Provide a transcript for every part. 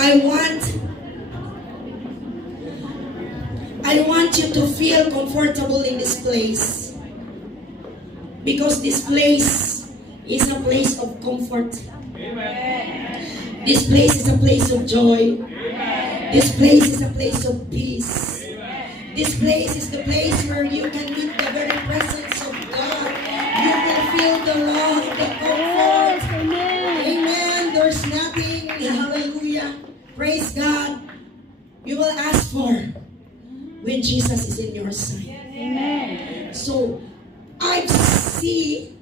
I want you to feel comfortable in this place. Because this place is a place of comfort. Amen. This place is a place of joy. Amen. This place is a place of peace. Amen. This place is the place where you can meet the very presence of God. You will feel the love, the comfort. Amen. Amen. There's nothing, hallelujah, praise God, you will ask for when Jesus is in your side. Amen. So, I see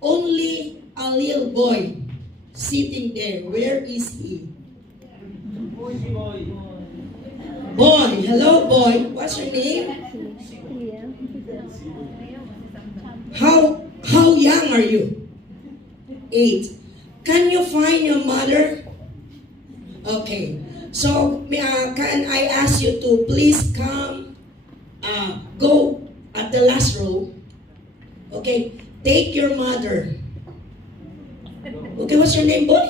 only a little boy sitting there. Where is he? Boy. Hello, boy. What's your name? How young are you? 8. Can you find your mother? Okay. So, can I ask you to please come, go at the last row. Okay, take your mother. Okay, what's your name, boy?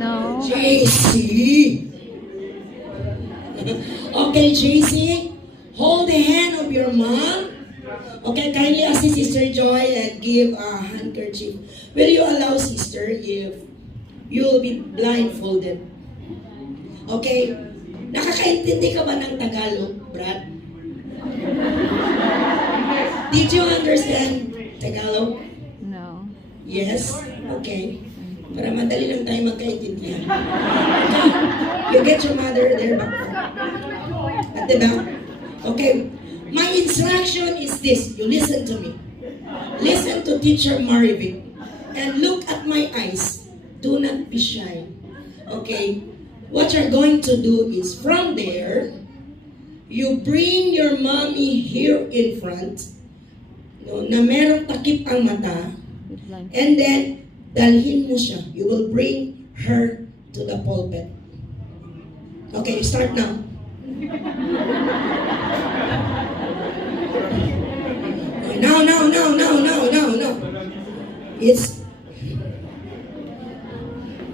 No. JC. Okay, JC, hold the hand of your mom. Okay, kindly assist Sister Joy and give a handkerchief. Will you allow, sister, if you will be blindfolded? Okay? Nakakaintindi ka ba ng Tagalog, Brad? Did you understand Tagalog? No. Yes? Okay. Para madali lang tayo magkaintindihan. Okay. You get your mother there back. At the back. Okay. My instruction is this. You listen to me. Listen to Teacher Marivic. And look at my eyes. Do not be shy. Okay? What you're going to do is from there, you bring your mommy here in front, no, na merong takip ang mata, and then, dalhin mo siya. You will bring her to the pulpit. Okay, start now. No.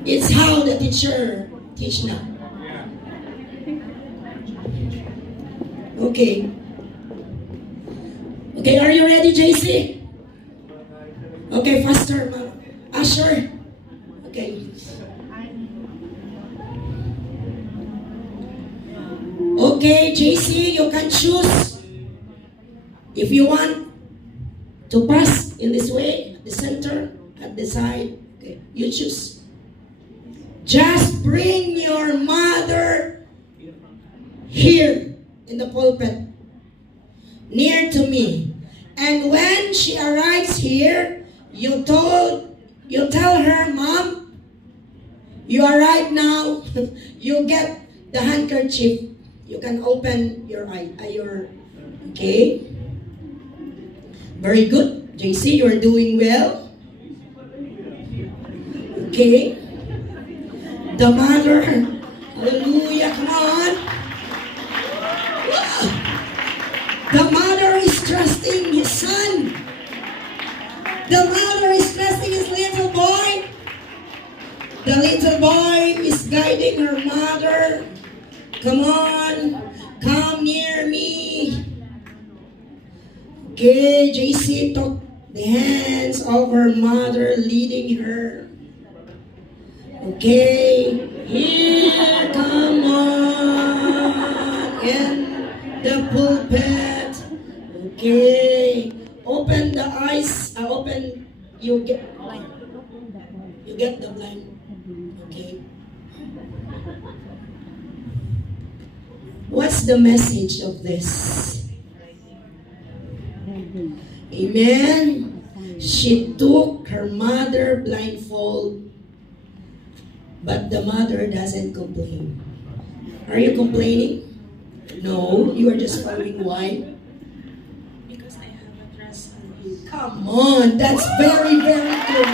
It's how the teacher teach now. Okay. Okay, are you ready, JC? Okay, faster, ma'am. Usher. Okay. Okay, JC, you can choose if you want to pass in this way, at the center, at the side. Okay, you choose. Just bring your mother here in the pulpit, near to me. And when she arrives here, you tell her, Mom, you arrive now. You get the handkerchief. You can open your eye. Okay? Very good. JC, you're doing well. Okay? The mother, hallelujah, come on. Wow. The mother is trusting his son. The mother is trusting his little boy. The little boy is guiding her mother. Come on, come near me. Okay, JC took the hands of her mother, leading her. Okay, here, come on, in the pulpit. Okay, open the eyes, you get the blind. Okay. What's the message of this? Amen. She took her mother blindfold, but the mother doesn't complain. Are you complaining? No, you are just following. Why? Because I have a trust on you. Come on, that's very, very good.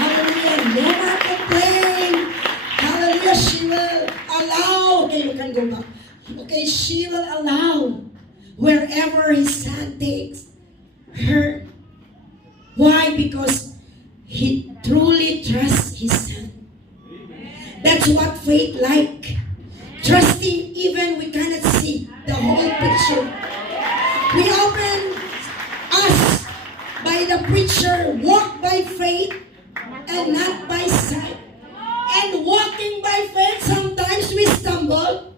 Hallelujah. Never complain. Hallelujah. She will allow. Okay, you can go back. Okay, she will allow wherever his son takes her. Why? Because he truly trusts his son. That's what faith like. Trusting even we cannot see the whole picture. We often ask by the preacher, walk by faith and not by sight. And walking by faith, sometimes we stumble.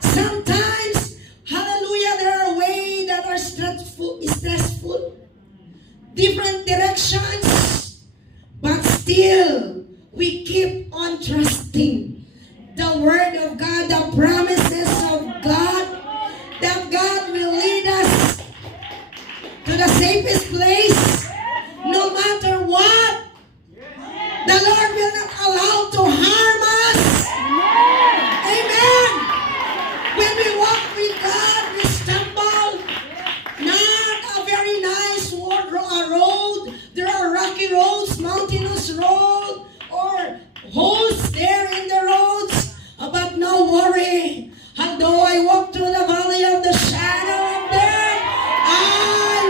Sometimes, hallelujah, there are ways that are stressful, different directions, but still, we keep on trusting the Word of God, the promises of God, that God will lead us to the safest place, no matter what. The Lord will not allow to harm us. Amen. When we walk with God, we stumble. Not a very nice road. There are rocky roads, mountainous road, or holes there in the roads. But no worry. Although I walk through the valley of the shadow of death, I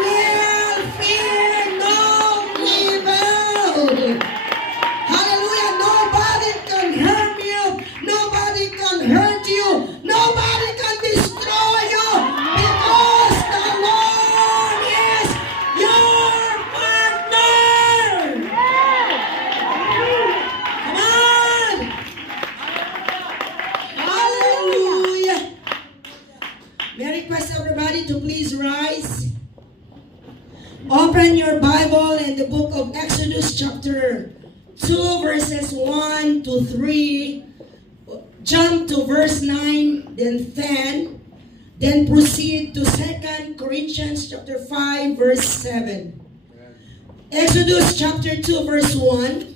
will fear no evil. Hallelujah. Nobody can harm you. Nobody can hurt you. Nobody can destroy you. Because the Lord is your partner. Come on. Hallelujah. May I request everybody to please rise. Open your Bible in the book of Exodus chapter 2 verses 1 to 3. Jump to verse 9, then 10. Then proceed to 2 Corinthians chapter 5 verse 7. Exodus chapter 2 verse 1.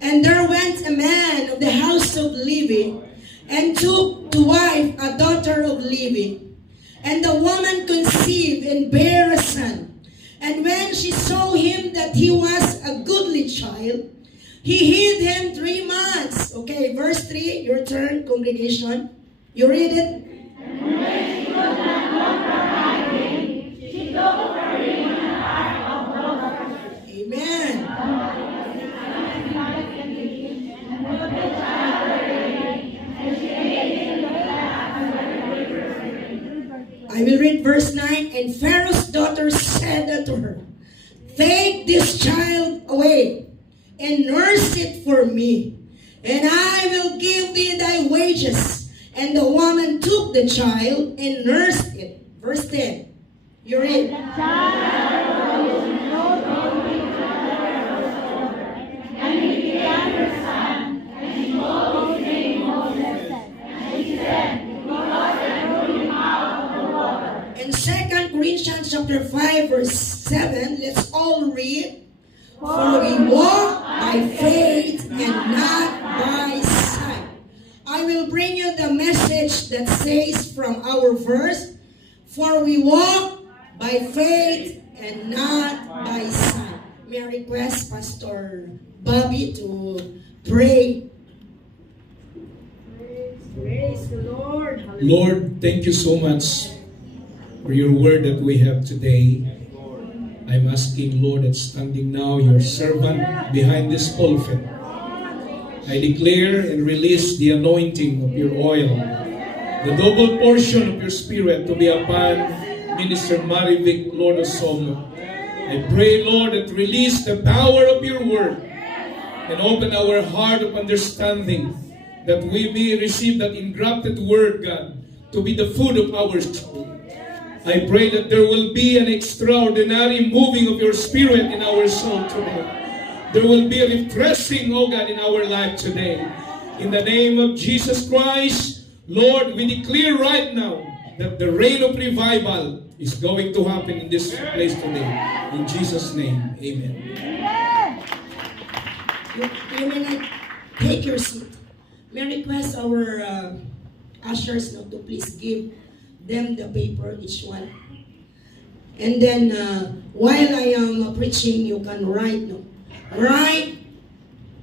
And there went a man of the house of Levi, and took to wife a daughter of Levi. And the woman conceived and bare a son. And when she saw him that he was a goodly child, he hid him 3 months. Okay, verse 3, your turn, congregation. You read it? And when she could not longer hide him, she took her ring and a harp of gold. Amen. I will read verse 9. And Pharaoh's daughter said unto her, take this child away, and nurse it for me, and I will give thee thy wages. And the woman took the child and nursed it. Verse 10. You read. And he began her son, and he called his name Moses. And he said, because I drew him out of the water. In 2 Corinthians chapter 5 verse 7, let's all read. For we walk by faith and not by sight. I will bring you the message that says from our verse, for we walk by faith and not by sight. May I request Pastor Bobby to pray. Praise the Lord. Hallelujah. Lord, thank you so much for your word that we have today. I'm asking, Lord, that standing now, your servant behind this pulpit, I declare and release the anointing of your oil, the double portion of your spirit to be upon Minister Marivic, Lord Osomo. I pray, Lord, that release the power of your word and open our heart of understanding, that we may receive that engrafted word, God, to be the food of our soul. I pray that there will be an extraordinary moving of your spirit in our soul today. There will be a refreshing, oh God, in our life today. In the name of Jesus Christ, Lord, we declare right now that the reign of revival is going to happen in this place today. In Jesus' name, amen. You may not take your seat. May I request our ushers now to please give them the paper, each one. And then while I am preaching, you can write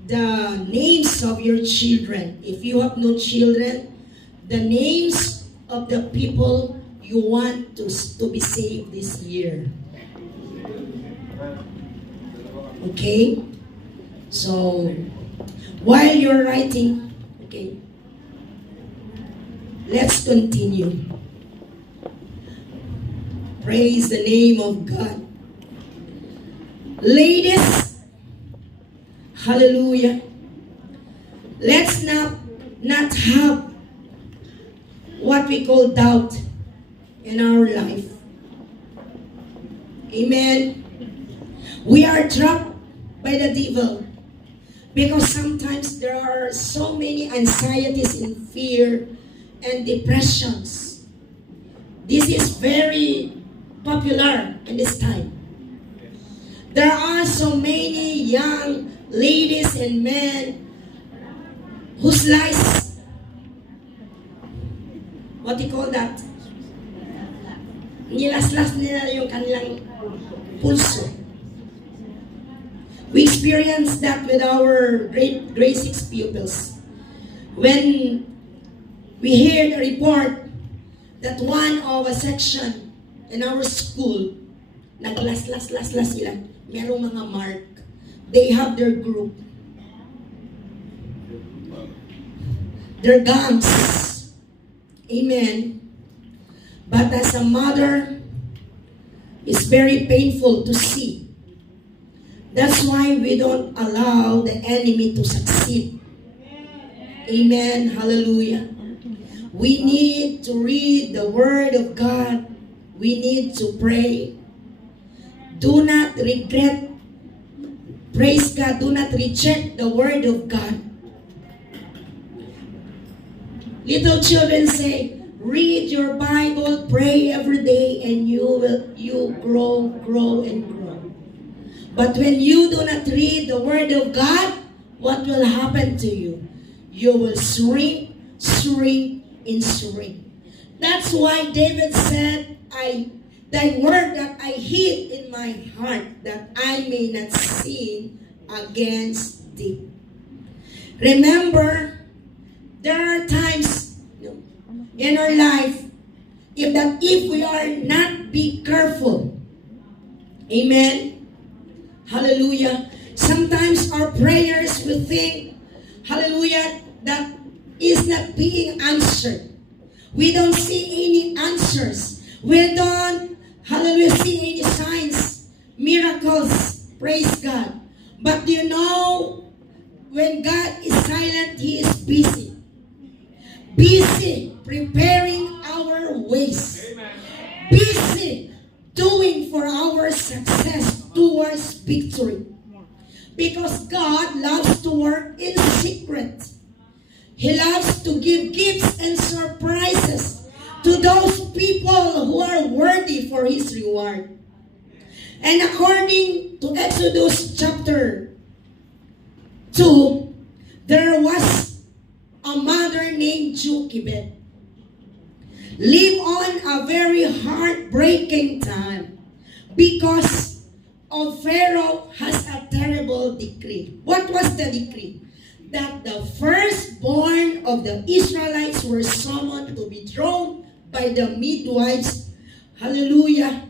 the names of your children. If you have no children, the names of the people you want to be saved this year. Okay? So, while you're writing, okay, let's continue. Praise the name of God. Ladies, hallelujah. Let's not have what we call doubt in our life. Amen. We are trapped by the devil because sometimes there are so many anxieties and fear and depressions. This is very popular in this time. There are so many young ladies and men whose lives, what do you call that? Nilaslas nila yung kanilang pulso. We experienced that with our grade 6 pupils. When we heard a report that one of a section in our school, naglaslas sila, merong mga mark. They have their group. Their gangs. Amen. But as a mother, it's very painful to see. That's why we don't allow the enemy to succeed. Amen. Hallelujah. We need to read the Word of God. We need to pray. Do not regret. Praise God. Do not reject the Word of God. Little children say, read your Bible, pray every day, and you grow and grow. But when you do not read the Word of God, what will happen to you? You will shrink. That's why David said, thy word that I hid in my heart, that I may not sin against thee. Remember, there are times in our life if we are not be careful, amen, hallelujah, sometimes our prayers we think, hallelujah, that is not being answered. We don't see any answers. We don't, hallelujah, see any signs, miracles, praise God. But you know, when God is silent, He is busy. Busy preparing our ways. Busy doing for our success towards victory. Because God loves to work in secret. He loves to give gifts and surprises to those people who are worthy for His reward. And according to Exodus chapter 2, there was a mother named Jochebed. Live on a very heartbreaking time because of Pharaoh has a terrible decree. What was the decree? That the firstborn of the Israelites were summoned to be thrown by the midwives. Hallelujah.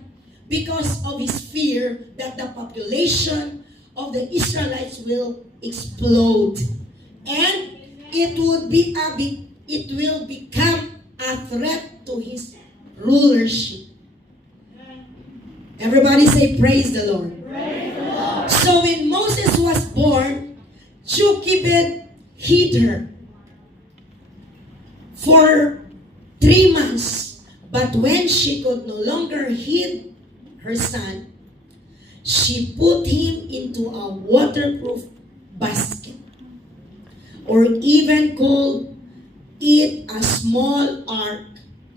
Because of his fear that the population of the Israelites will explode. And it will become a threat to his rulership. Everybody say, praise the Lord. Praise the Lord. So when Moses was born, Jochebed hid her for 3 months. But when she could no longer hid her son, she put him into a waterproof basket, or even called it a small ark,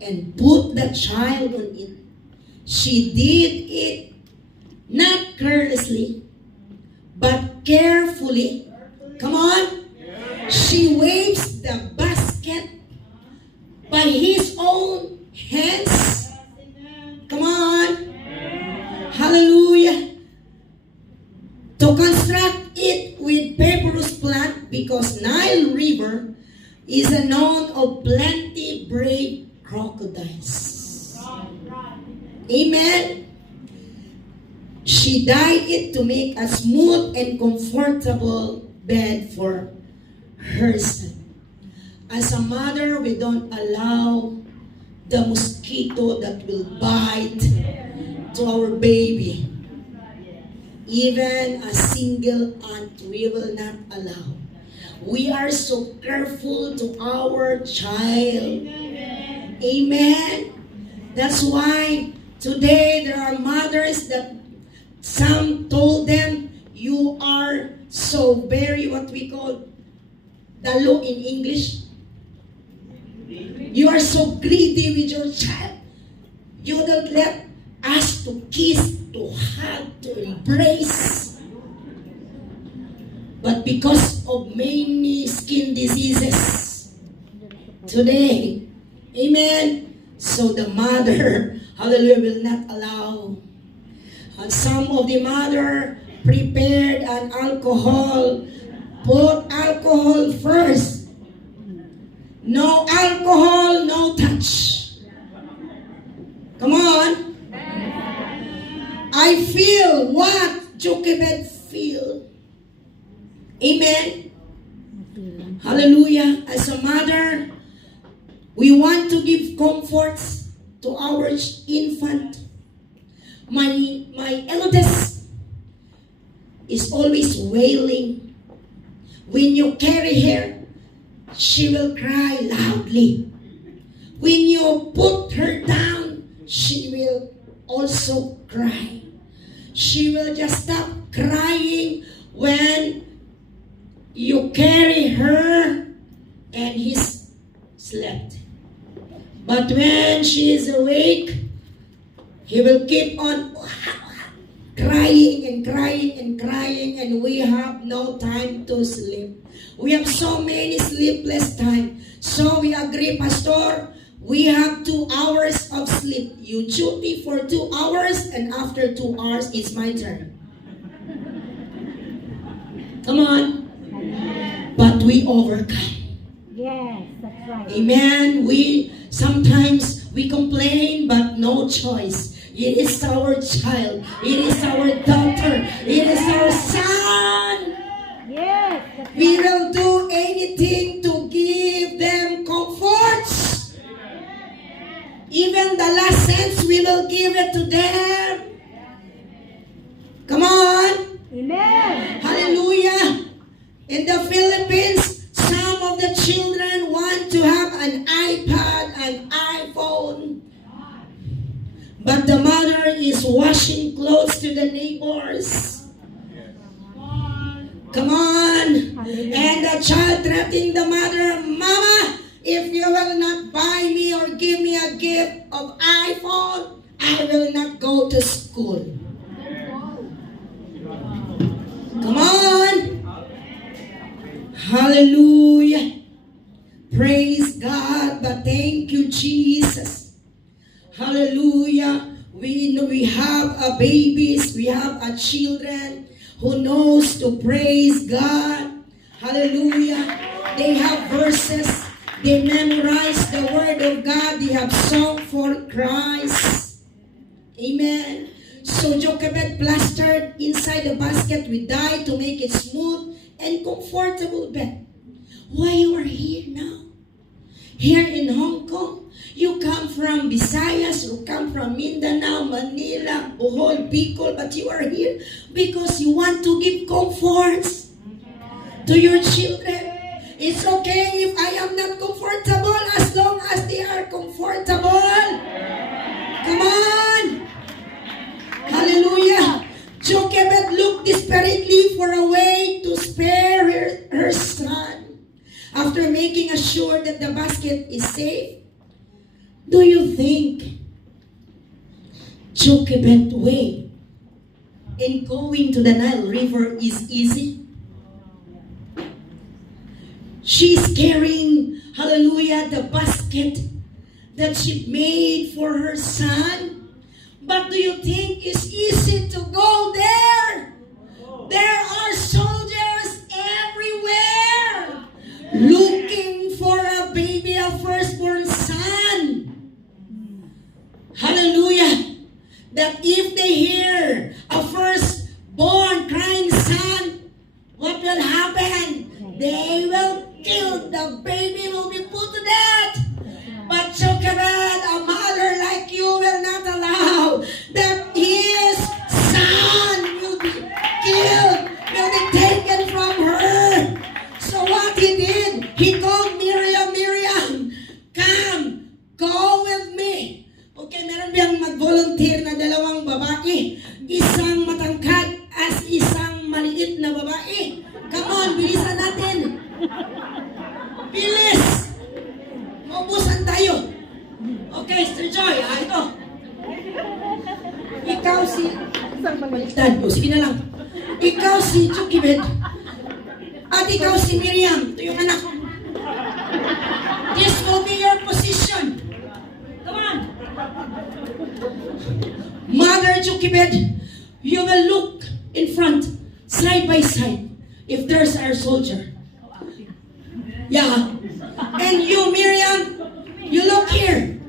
and put the child on it. She did it not carelessly, but carefully. Come on. She waves the basket by his own hands. Come on. Hallelujah. To construct it with papyrus plant, because Nile River is a known of plenty brave crocodiles. Amen. She dyed it to make a smooth and comfortable bed for her son. As a mother, we don't allow the mosquito that will bite to our baby. Even a single ant we will not allow. We are so careful to our child. Amen. That's why today there are mothers that some told them, you are so very, what we call, dalo in English. You are so greedy with your child. You don't let us to kiss, to hug, to embrace. But because of many skin diseases today, amen, so the mother, hallelujah, will not allow. And some of the mother prepared an alcohol, put alcohol first. No alcohol, no touch. Come on. I feel what Jochebed feel. Amen. Hallelujah. As a mother, we want to give comforts to our infant. My eldest is always wailing. When you carry her, she will cry loudly. When you put her down, she will also cry. She will just stop crying when you carry her and he's slept. But when she is awake, he will keep on crying and crying and crying, and we have no time to sleep. We have so many sleepless time. So we agree, Pastor, we have 2 hours of sleep. You duty for 2 hours, and after 2 hours, it's my turn. Come on. But we overcome. Yes, that's right. Amen. Sometimes we complain, but no choice. It is our child. It is our daughter. It is our son. Yes, that's We will do anything to give them comforts. Even the last cents, we will give it to them. Come on. Amen. Hallelujah. In the Philippines, some of the children want to have an iPad, an iPhone. But the mother is washing clothes to the neighbors. Come on. And the child threatening the mother, Mama, if you will not buy me or give me a gift of iPhone, I will not go to school. Come on. Hallelujah. Praise God. But thank you, Jesus. Hallelujah. We have a babies, we have a children who knows to praise God. Hallelujah. They have verses. They memorize the word of God. They have song for Christ. Amen. So Jochebed plastered inside the basket with dye to make it smooth and comfortable bed. Why you are here now? Here in Hong Kong. You come from Visayas, you come from Mindanao, Manila, Bohol, Bicol, but you are here because you want to give comforts to your children. It's okay if I am not comfortable as long as they are comfortable. Come on. Hallelujah. Jochebed looked desperately for a way to spare her son. After making sure that the basket is safe, do you think Jochebed's way in going to the Nile River is easy? She's carrying, hallelujah, the basket that she made for her son. But do you think it's easy to go there? There are soldiers everywhere looking for a baby, a firstborn son. Hallelujah. That if they hear a first isang matangkad as isang maliit na babae. Come on, bilisan natin. Bilis! Maubusan tayo. Okay, Sir Joy, ito. Ikaw si... Baliktad. O, sige na lang. Ikaw si Jochebed. At ikaw si Miriam. Ito yung anak. This will be your position. Come on. Mother Jochebed, you will look in front, side by side, if there's our soldier. Yeah. And you, Miriam, you look here,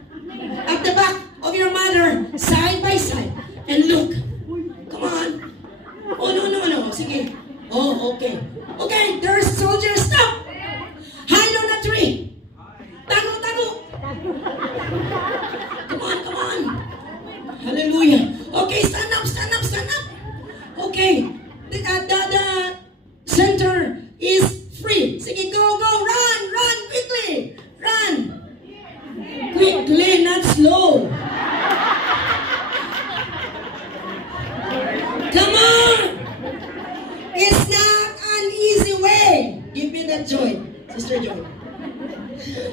at the back of your mother, side by side, and look. Come on. Oh, no. Sige. Oh, okay. Okay, there's soldier. Stop. Hide on the tree. Tago. Come on. Hallelujah. Okay, stand up. Okay. The center is free. Sige, go. Run quickly. Run. Quickly, not slow. Come on. It's not an easy way. Give me that joy, Sister Joy.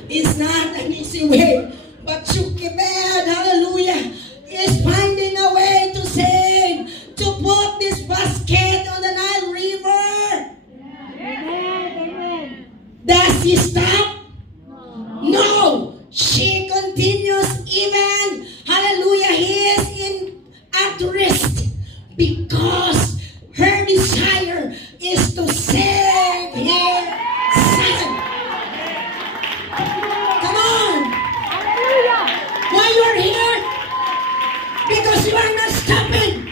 It's not an easy way. But Jochebed, hallelujah, is finding a way to save, to put this basket on the Nile River. Amen. Does he stop? No. She continues even, hallelujah, he is at risk because her desire is to save her son. Come on. Hallelujah. Why you are here? Because you are not stopping.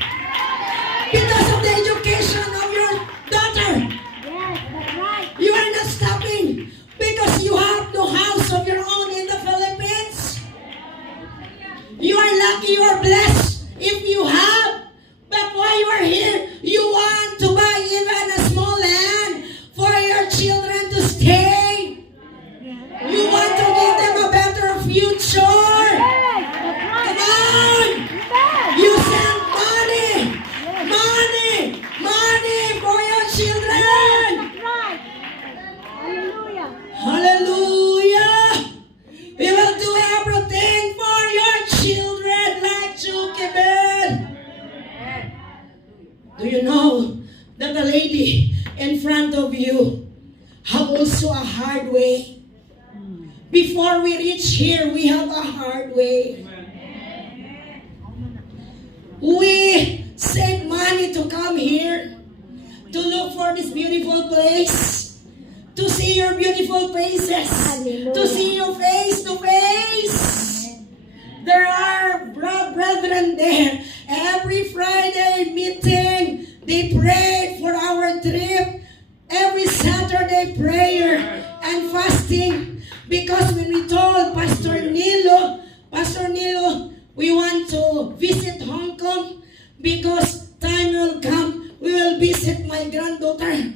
Because of the education of your daughter. Yes, that's right. You are not stopping. Because you have no house of your own in the Philippines. You are lucky, you are blessed if you have. But while you are here, you want to buy even a small land for your children to stay. You want to give them a better future. Yes, that's right. Come on! Amen. You send money for your children. That's right. Hallelujah. Hallelujah! We will do everything for your children like Jochebed. Do you know that the lady in front of you have also a hard way? Before we reach here, we have a hard way. We save money to come here, to look for this beautiful place, to see your beautiful faces, to see you face to face. There are brethren there. Every Friday meeting, they pray for our trip. Every Saturday prayer and fasting. Because when we told Pastor Nilo, we want to visit Hong Kong because time will come, we will visit my granddaughter.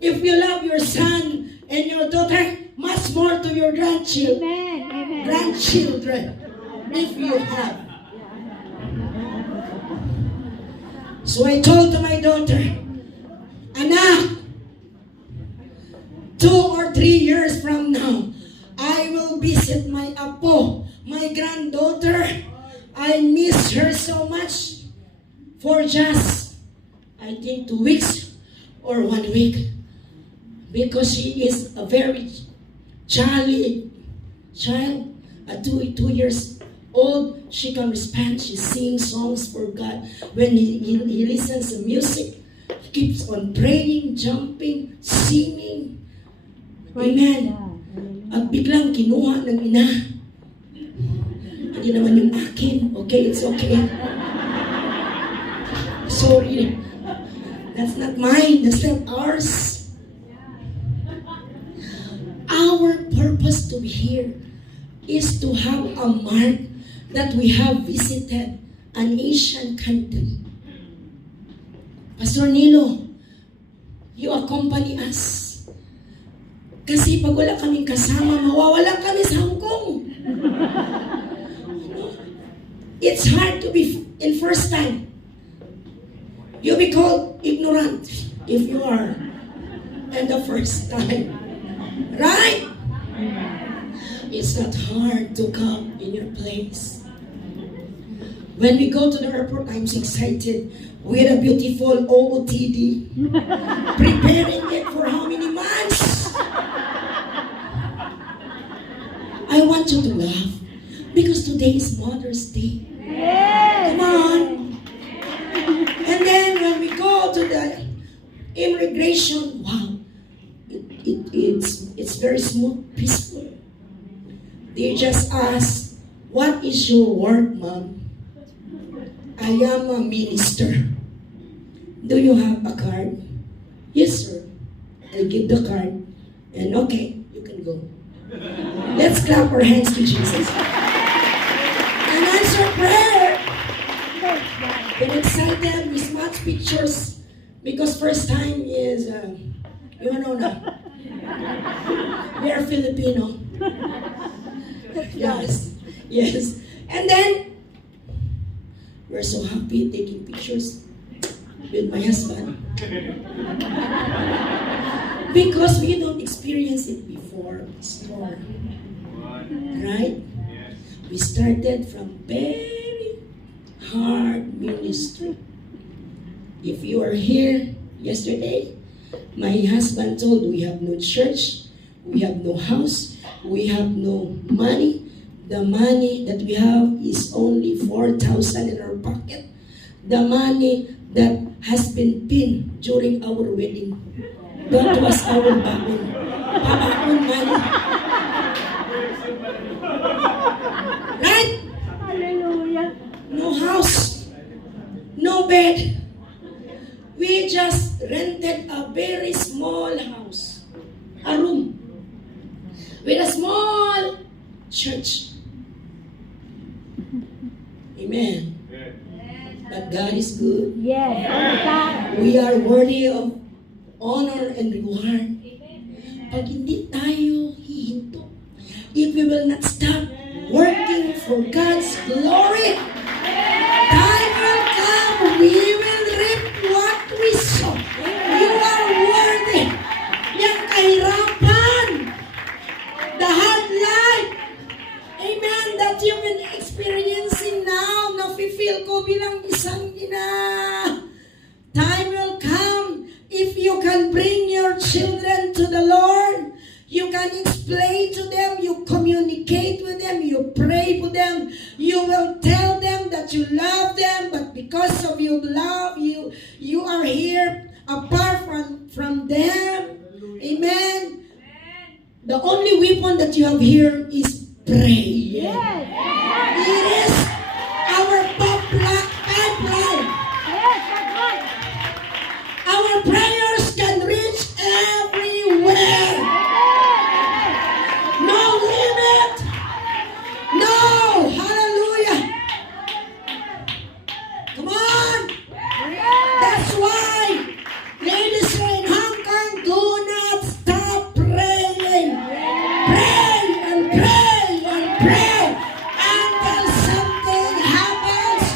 If you love your son and your daughter, much more to your grandchildren. Amen. Grandchildren, if you have. So I told to my daughter, Anak, 2 or 3 years from now, I will visit my apo, my granddaughter. I miss her so much for just, I think, 2 weeks or 1 week. Because she is a very jolly child, at 2 years old. She can respond, she sings songs for God. When he listens to music, he keeps on praying, jumping, singing. Amen. At biglang kinuha ng ina. Hindi naman yung akin. Okay, it's okay. Sorry. That's not mine. That's not ours. Our purpose to be here is to have a mark that we have visited an Asian country. Pastor Nilo, you accompany us. Kasi pag wala kaming kasama, mawawala kami sa Hong Kong. It's hard to be in first time. You'll be called ignorant if you are and the first time. Right? It's not hard to come in your place. When we go to the airport, I'm so excited. We had a beautiful OOTD. Preparing it for how many months? I want you to laugh because today is Mother's Day. Come on. And then when we go to the immigration, wow, it's very smooth, peaceful. They just ask, what is your work, ma'am? I am a minister. Do you have a card? Yes, sir. I give the card. And okay, you can go. Let's clap our hands to Jesus. And answer prayer. We're excited. We smart pictures because first time is, you know na. We are Filipino. Yes. Yes. And then, we're so happy taking pictures with my husband. Because we don't experience it before. Store. Right? We started from very hard ministry. If you are here yesterday, my husband told we have no church, we have no house, we have no money. The money that we have is only 4,000 in our pocket. The money that has been pinned during our wedding. That was our baon. Pabaon money. Right? Hallelujah. No house. No bed. We just rented a very small house. A room. With a small church. Amen. But God is good. Yes. All the time. We are worthy of honor and reward. Pag hindi tayo hihinto, if we will not stop working for God's glory, time will come, we will reap what we sow. You are worthy. Yung kahirapan, the hard life, amen, that you've been experiencing now, nafe-feel ko bilang isang ina. Time will come if you can bring your children to the Lord. You can explain to them, you communicate with them, you pray for them, you will tell them that you love them, but because of your love, you are here apart from them. Amen. The only weapon that you have here is pray. Yes. It is our pipeline. Yes, that's right. Our prayers can reach everywhere. No limit. No. Hallelujah. Come on. That's why, ladies in Hong Kong, do not stop praying. Pray and pray and pray until something happens.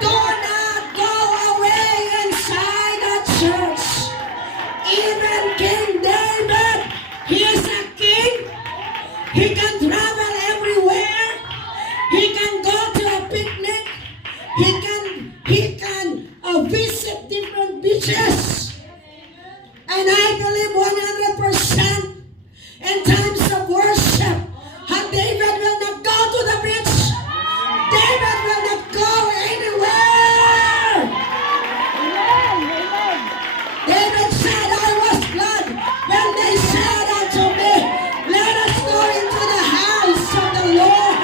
Do not go away inside the church. Even King David, he is a king. He can travel everywhere. He can go to a picnic. He can visit different beaches. And I believe 100% in times of worship, David will not go to the beach. David will not go anywhere. Amen. Amen. David said, I was glad when they said unto me, let us go into the house of the Lord.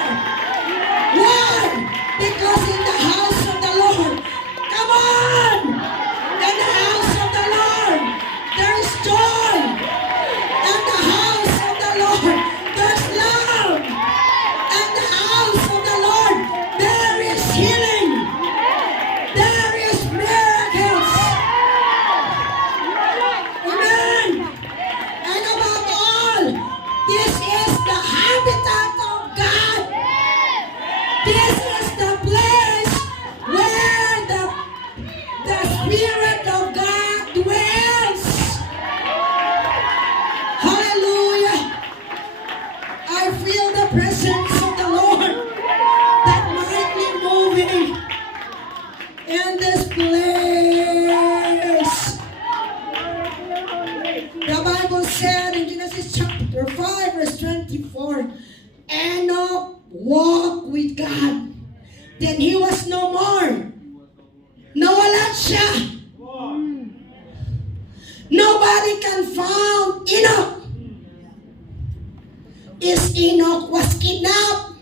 Why? Because in the house of the Lord, come on! In the house of the Spirit of God dwells. Hallelujah. I feel the presence of the Lord that might be moving in this place. The Bible said in Genesis chapter 5 verse 24, Enoch walked with God. Then he was no more. Nawala siya. Nobody can found Enoch. Is Enoch was kidnapped?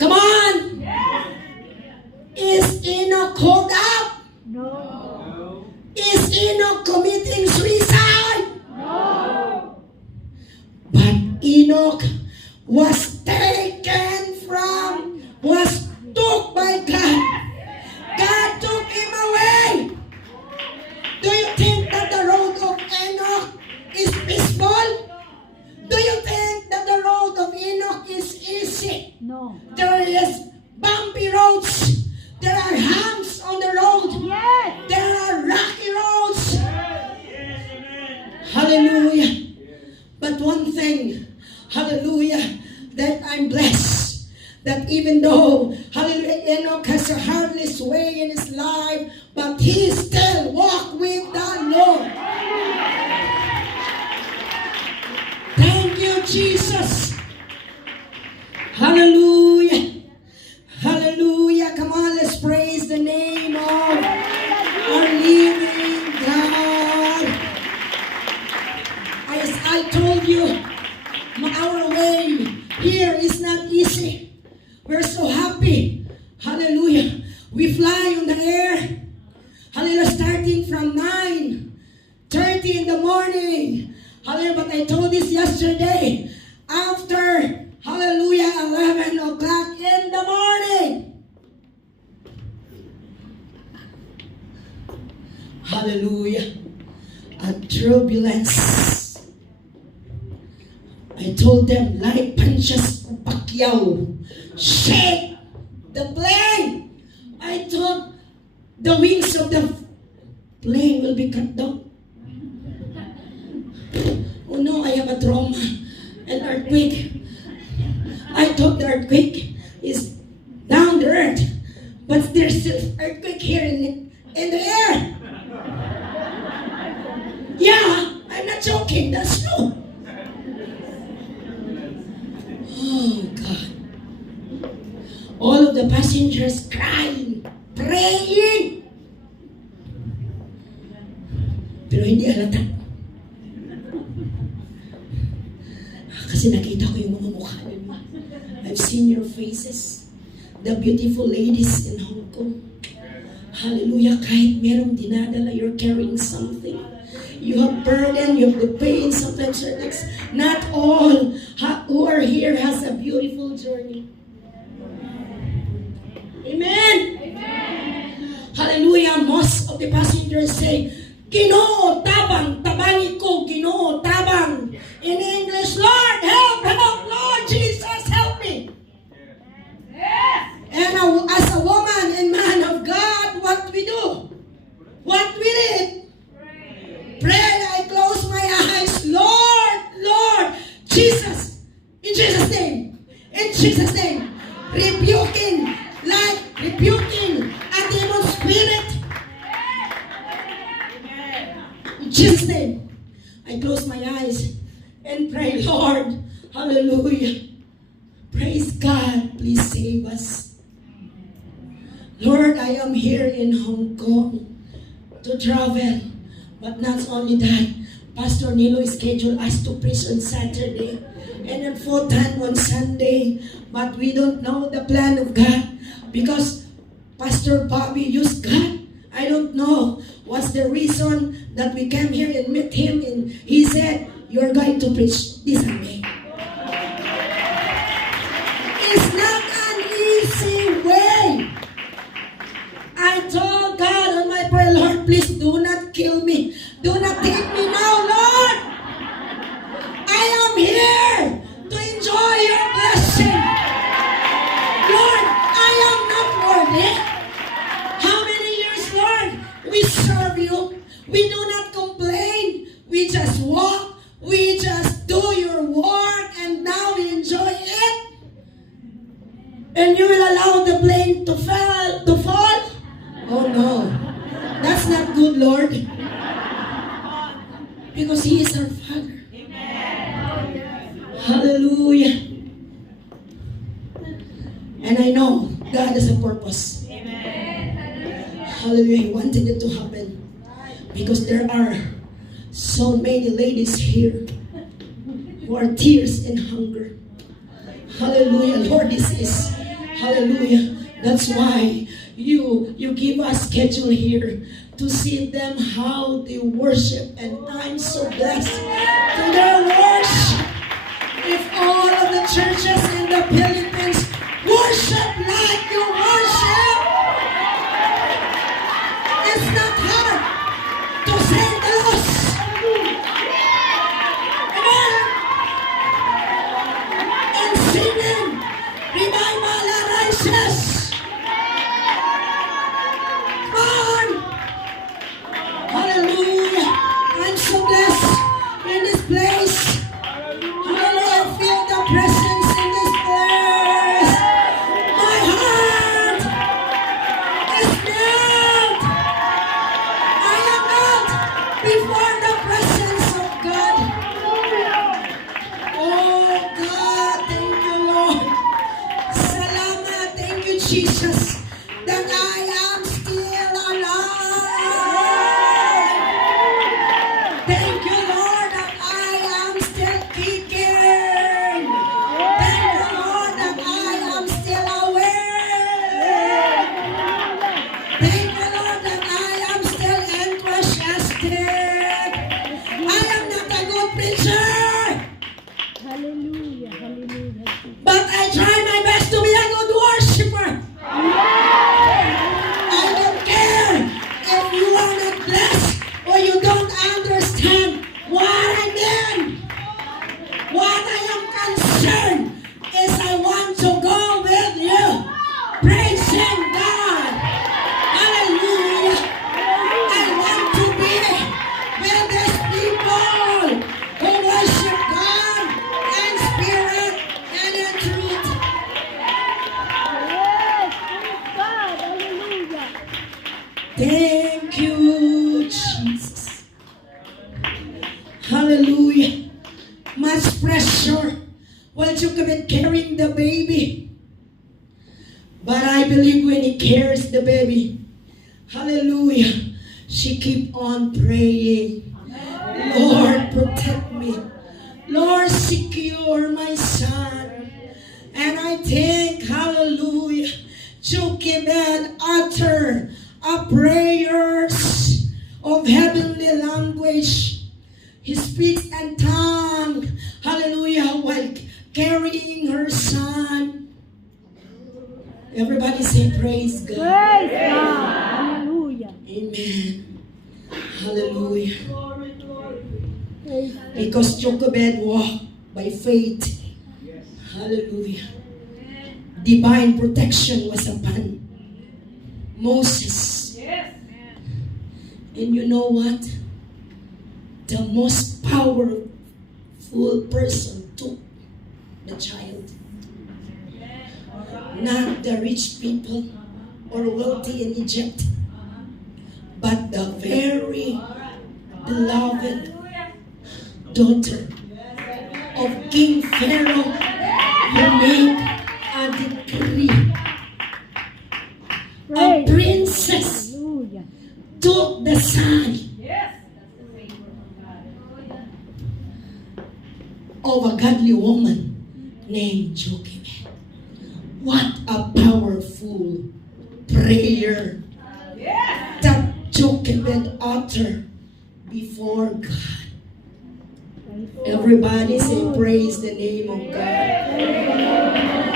Come on. Is Enoch called up? No. Is Enoch committing suicide? No. But Enoch was taken from, was took by God. God took him away. Do you think that the road of Enoch is peaceful? Do you think that the road of Enoch is easy? No. There is bumpy roads. There are humps on the road. Yes. There are rocky roads. Hallelujah. But one thing, hallelujah, that I'm blessed. That even though, hallelujah, Enoch has a heartless way in his life, but he still walked with the Lord. Thank you, Jesus. Hallelujah. Hallelujah. Come on, let's praise the name of our living God. As I told you, our way here is not easy. We're so happy. Hallelujah. We fly on the air. Hallelujah. Starting from 9:30 in the morning. Hallelujah. But I told this yesterday. After, hallelujah, 11 o'clock in the morning. Hallelujah. A turbulence. I told them, like Panchas Pacquiao, shake the plane. I thought the wings of the plane will be cut down. Oh no, I have a trauma, an earthquake. I thought the earthquake is down the earth, but there's still earthquake here in the air. Yeah, I'm not joking, that's true. Oh God. All of the passengers crying, praying. Pero hindi halata. Kasi nakita ko yung mga mukha ninyo. I've seen your faces. The beautiful ladies in Hong Kong. Hallelujah. Kahit merong dinadala, you're carrying something. You have burden, you have the pain, sometimes not all who are here has a beautiful journey. Amen. Hallelujah. Most of the passengers say, Ginoo, tabang, tabangi ko, Ginoo, tabang. In English, Lord, help, Lord Jesus, help me. And as a woman and man of God, what we do? What we did? Pray. I close my eyes. Lord, Jesus, in Jesus' name, rebuking a demon spirit. In Jesus' name, I close my eyes and pray, Lord, hallelujah. Praise God, please save us. Lord, I am here in Hong Kong to travel. But not only that, Pastor Nilo scheduled us to preach on Saturday and then full time on Sunday. But we don't know the plan of God because Pastor Bobby used God. I don't know what's the reason that we came here and met him, and he said, "You're going to preach this Sunday." It's not an easy way. I told God on my prayer, Lord, please do not kill me. Do not take me now, Lord. I am here to enjoy your blessing. Lord, I am not worthy. How many We do not complain. We just walk. We just do your work, and now we enjoy it. And you will allow the plane to fall? Oh no. That's not good, Lord. Because He is our Father. Hallelujah. And I know God has a purpose. Hallelujah. He wanted it to happen. Because there are so many ladies here who are tears and hunger. Hallelujah. Lord, this is, hallelujah. That's why you give us schedule here to see them how they worship. And I'm so blessed to their worship. If all of the churches in the Philippines worship like you worship, it's not hard to sing the lost. Amen. And singing, revival arises. Come on. Hallelujah. I'm so blessed in this place. Hallelujah. I feel the presence in this place. My heart is melt. I am melt before the presence of God. Oh God, thank you, Lord. Salamat, thank you, Jesus, that I am still alive. Thank you, Lord, that I am still kicking. Thank you, Lord, that I am still awake. Thank you, Lord, that I am still enthusiastic. I am not a good preacher, Hallelujah. Hallelujah. but I try my best to be a good worshiper. I don't care if you are not blessed or you don't understand what I mean. What I am concerned is I want to go with you, praising God. Hallelujah. I want to be with these people who worship God in spirit and in truth. Yes, praise God. Hallelujah. Thank you, Jesus. Hallelujah. Much pressure while Jochebed carrying the baby. But I believe when he carries the baby, hallelujah, she keep on praying. Lord, protect me. Lord, secure my son. And I think, hallelujah, Jochebed uttered a prayers of heavenly language. He speaks in tongue, hallelujah, while carrying her son. Everybody say praise God. Praise God. Hallelujah. Amen. Hallelujah. Praise God. Because Jochebed walked by faith. Hallelujah. Divine protection was upon Moses. And you know what? The most powerful person took the child. Not the rich people or wealthy in Egypt, but the very beloved daughter of King Pharaoh who made a decree. A Praise. princess Hallelujah. took the son of a godly woman named Jochebed. What a powerful prayer that Jochebed uttered before God. Everybody say praise the name of God.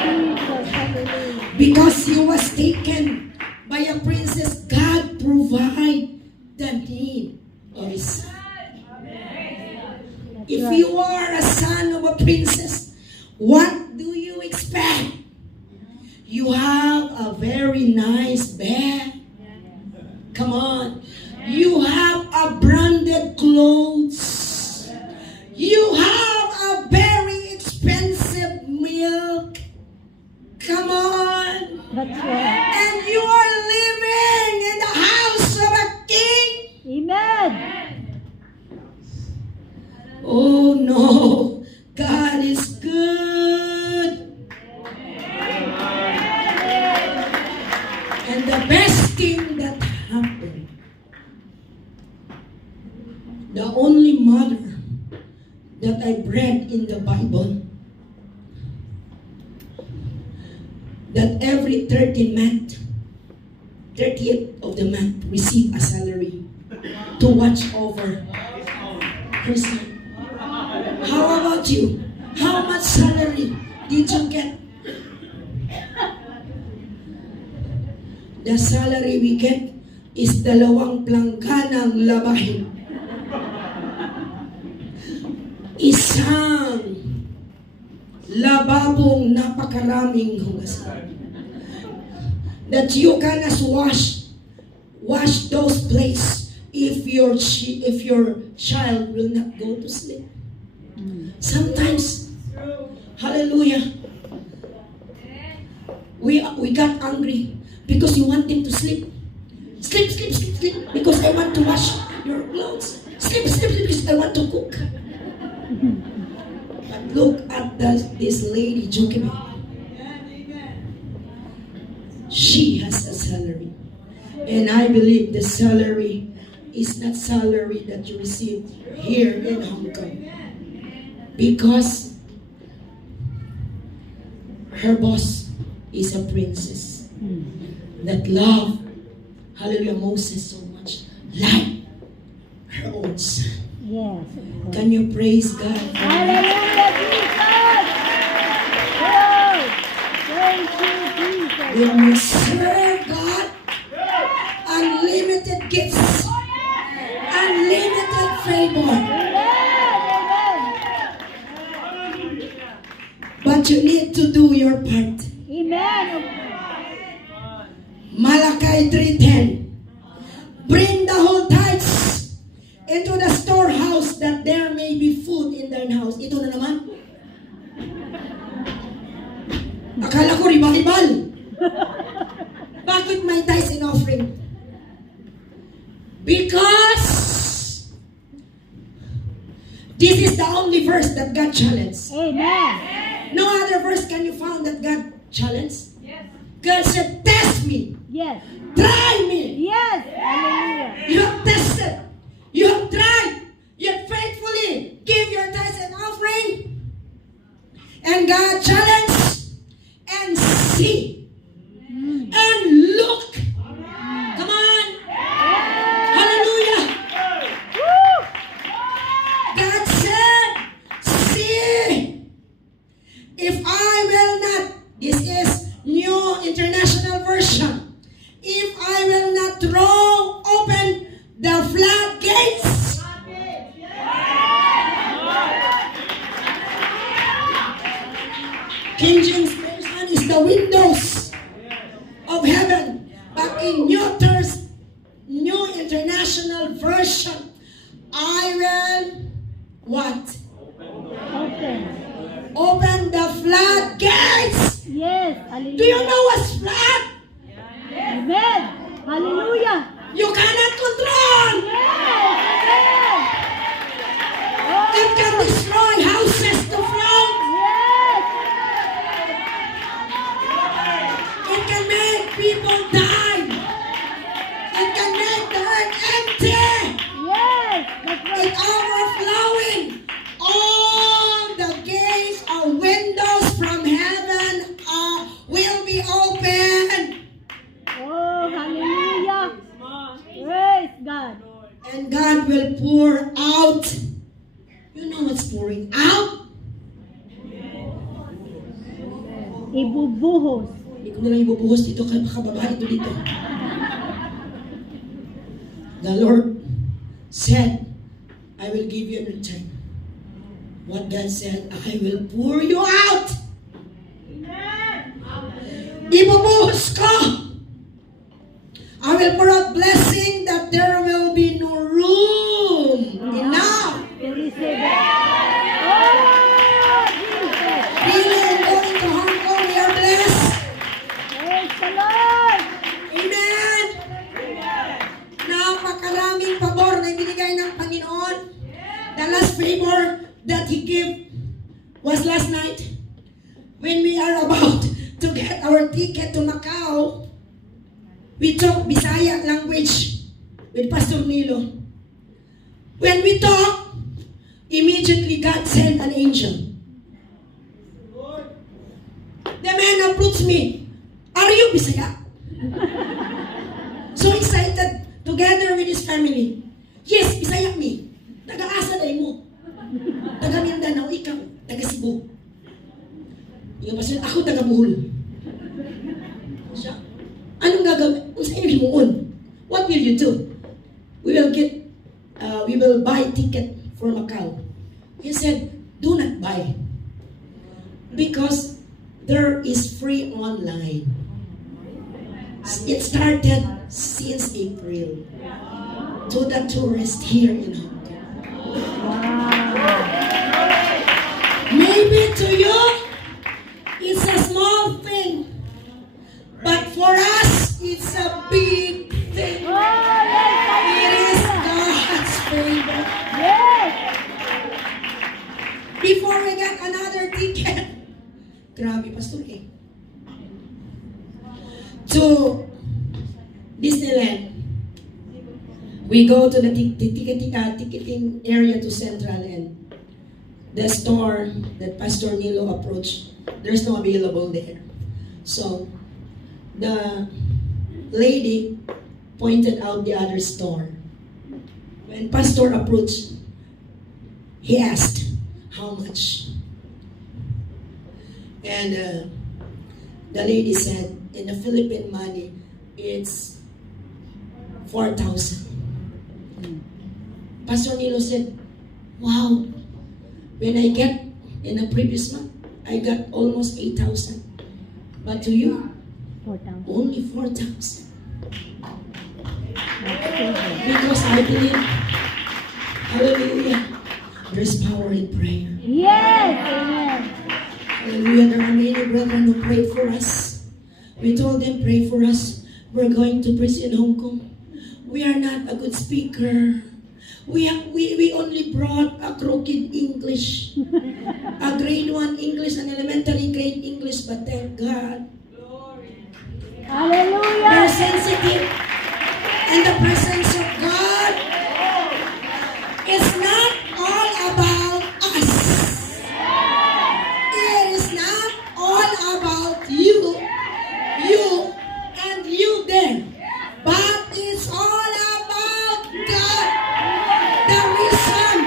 Jesus. Hallelujah. Because he was taken by a princess, God provide the need of his son. If you are a son of a princess, what do you expect? You have a very nice bed. Come on. You have a the only mother that I read in the Bible that every 30th of the month receive a salary to watch over her son. How about you? How much salary did you get? The salary we get is 2 plangkanang labahin. Isang lababong napakaraming hugasan. That you cannot wash those plates if your child will not go to sleep. Sometimes, hallelujah, we got angry because you want him to sleep. Sleep, because I want to wash your clothes. Sleep, because I want to cook. But look at this lady, Jochebed. She has a salary. And I believe the salary is not salary that you receive here in Hong Kong. Because her boss is a princess that loved, hallelujah, Moses so much, like her own son. Yes. Can you praise God? Hallelujah, Jesus! Oh, praise you, Jesus! When you serve God, unlimited gifts, unlimited favor. Amen! But you need to do your part. Amen! Malachi 3:10. Bring the whole tithes into the storehouse that there may be food in thine house. Ito na naman. Akala ko revival. Bakit may tithes and offering? Because this is the only verse that God challenged. Amen! No other verse can you find that God challenged. God said, test me. Yes! Try me. Yes! Hallelujah! You have tested. You have tried. You have faithfully give your tithes and offering. And God challenged and see and look. Come on. Hallelujah. Woo! God said, see, if I will not, this is New International Version, if I will not throw open the floodgates, King James Version is the windows of heaven, but in New International Version, I will what? Open. Open the floodgates. Yes! Hallelujah! Do you know what's flood? Amen! Hallelujah! You cannot control. Yes! It can destroy houses to flood. Yes! It can make people die. It can make the earth empty. Yes! That's It right. overflowing. All the gates or windows from heaven will be open. Oh, hallelujah! Praise God! And God will pour out. You know what's pouring out? Ibubuhos. Hindi ko na lang ibubuhos dito kaya makababae ito dito. The Lord said, I will give you in return. What God said, I will pour you out. Ibubuhos ko. I will pour out blessing that there will be no room enough. To receive it. Oh, Jesus! Really, going to Hong Kong, we are blessed. Praise the Lord! Amen. Napakaraming pabor na ibinigay ng Panginoon. The last favor that He gave was last night when we are about to get our ticket to Macau. We talk Bisaya language with Pastor Nilo. When we talk, immediately God sent an angel. The man approached me. Are you Bisaya? So excited, together with his family. Yes, Bisaya me. Taga-asa day mo. Taga Mindanao, ikaw. Taga Cebu. Yung pasyon, ako taga Bohol. Siya, anong gagawin? Kung sa'yo himuon, what will you do? We will buy ticket for Macau. He said, do not buy. Because there is free online. It started since April to the tourists here in Hong Kong. Maybe to you, it's a small thing. But for us, it's a big thing. It is God's favor. Before we got another ticket, grabe, Pastor eh, to Disneyland. We go to the ticketing area to Central, and the store that Pastor Nilo approached, there's no available there. So the lady pointed out the other store. When Pastor approached, he asked, how much? And the lady said, in the Philippine money, it's 4,000. Pastor Nilo said, wow, when I get in the previous month, I got almost 8,000. But to you, 4,000. only 4,000. Because I believe, hallelujah, there's power in prayer. Yes, amen. Hallelujah, there are many brethren who prayed for us. We told them, pray for us. We're going to preach in Hong Kong. We are not a good speaker. We only brought a crooked English, a grade 1 English, an elementary grade English, but thank God, Hallelujah. we're sensitive. And the presence of God is not all about us. It is not all about you and you there. But it's all about God. The reason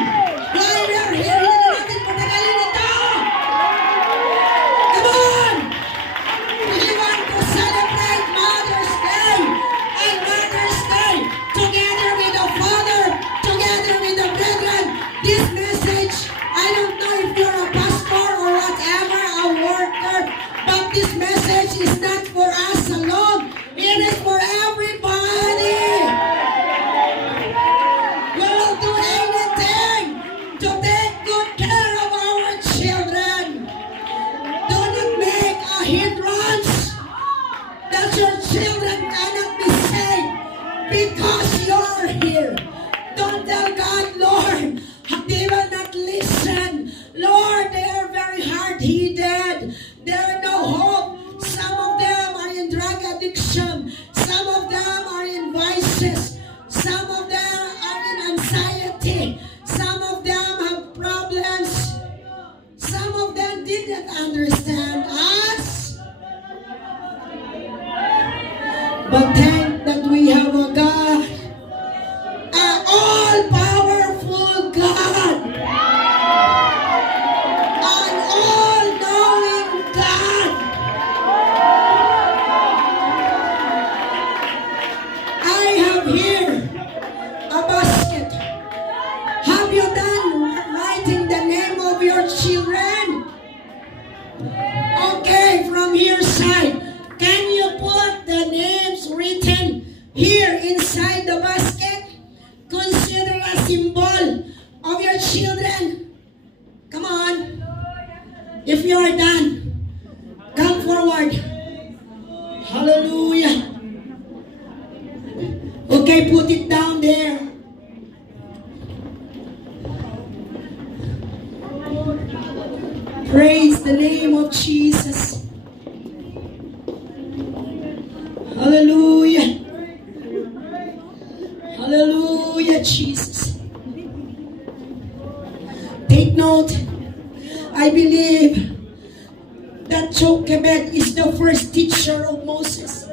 why we're here. Hindi natin patagalin ito. Come on! We want to celebrate Mother's Day and Mother's Day together with the Father, together with the brethren. This message, I don't know if you're a pastor or whatever, a worker, but this message is not for us alone. It is for everybody. We will do anything to take good care of our children. Do not make a hindrance that your children cannot be saved because you're here. Don't tell God, Lord, they will not listen. Lord, they are very hard-headed. There are no hope. Some of them are in drug addiction. Some of them are in vices. Some of them are in anxiety. Some of them have problems. Some of them didn't understand us. But thank that we have a God, an all-powerful God, an all-knowing God. I have here a basket. Have you done writing the name of your children? Okay, from your side, can you put the names written here inside the basket? Consider a symbol of your children. Come on. If you are done, come forward. Hallelujah. Okay, put it down there. Praise the name of Jesus. Hallelujah. Hallelujah, Jesus. Take note. I believe that Jochebed is the first teacher of Moses.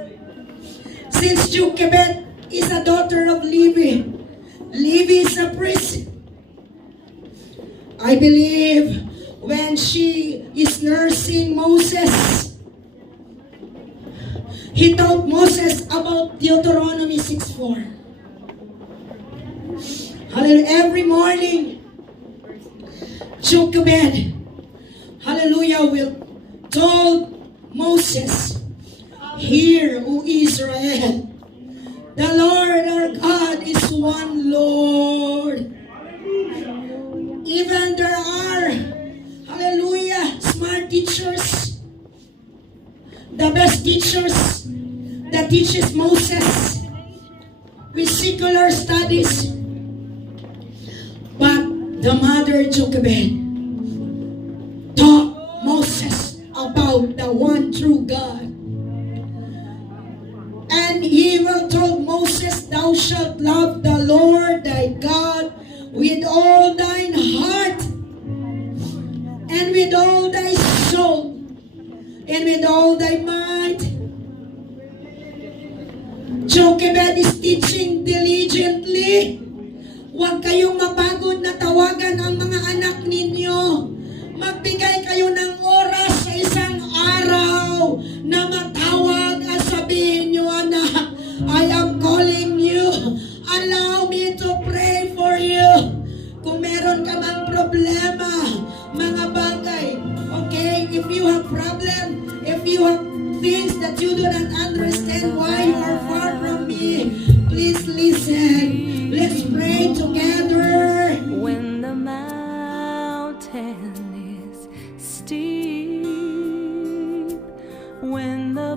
Since Jochebed is a daughter of Levi, Levi is a priest. I believe when she is nursing Moses, he taught Moses about Deuteronomy 6:4. Hallelujah. Every morning, Jochebed, hallelujah, will told Moses, "Hear, O Israel, the Lord our God is one Lord." Even there are, hallelujah, smart teachers, the best teachers that teaches Moses with secular studies. But the mother Jochebed taught Moses about the one true God. And he will told Moses, "Thou shalt love the Lord thy God with all thine heart, and with all thy soul, and with all thy might." Jochebed is teaching diligently. Huwag kayong mapagod na tawagan ang mga anak ninyo. Magbigay kayo ng oras sa isang araw na matawag at sabihin nyo, "Anak, I am calling you. Allow me to pray for you." Kung meron ka mang problema, mga bagay, okay, if you have problem, if you have things that you do not understand why you are far from me, please listen. Let's pray together. When the mountain is steep, when the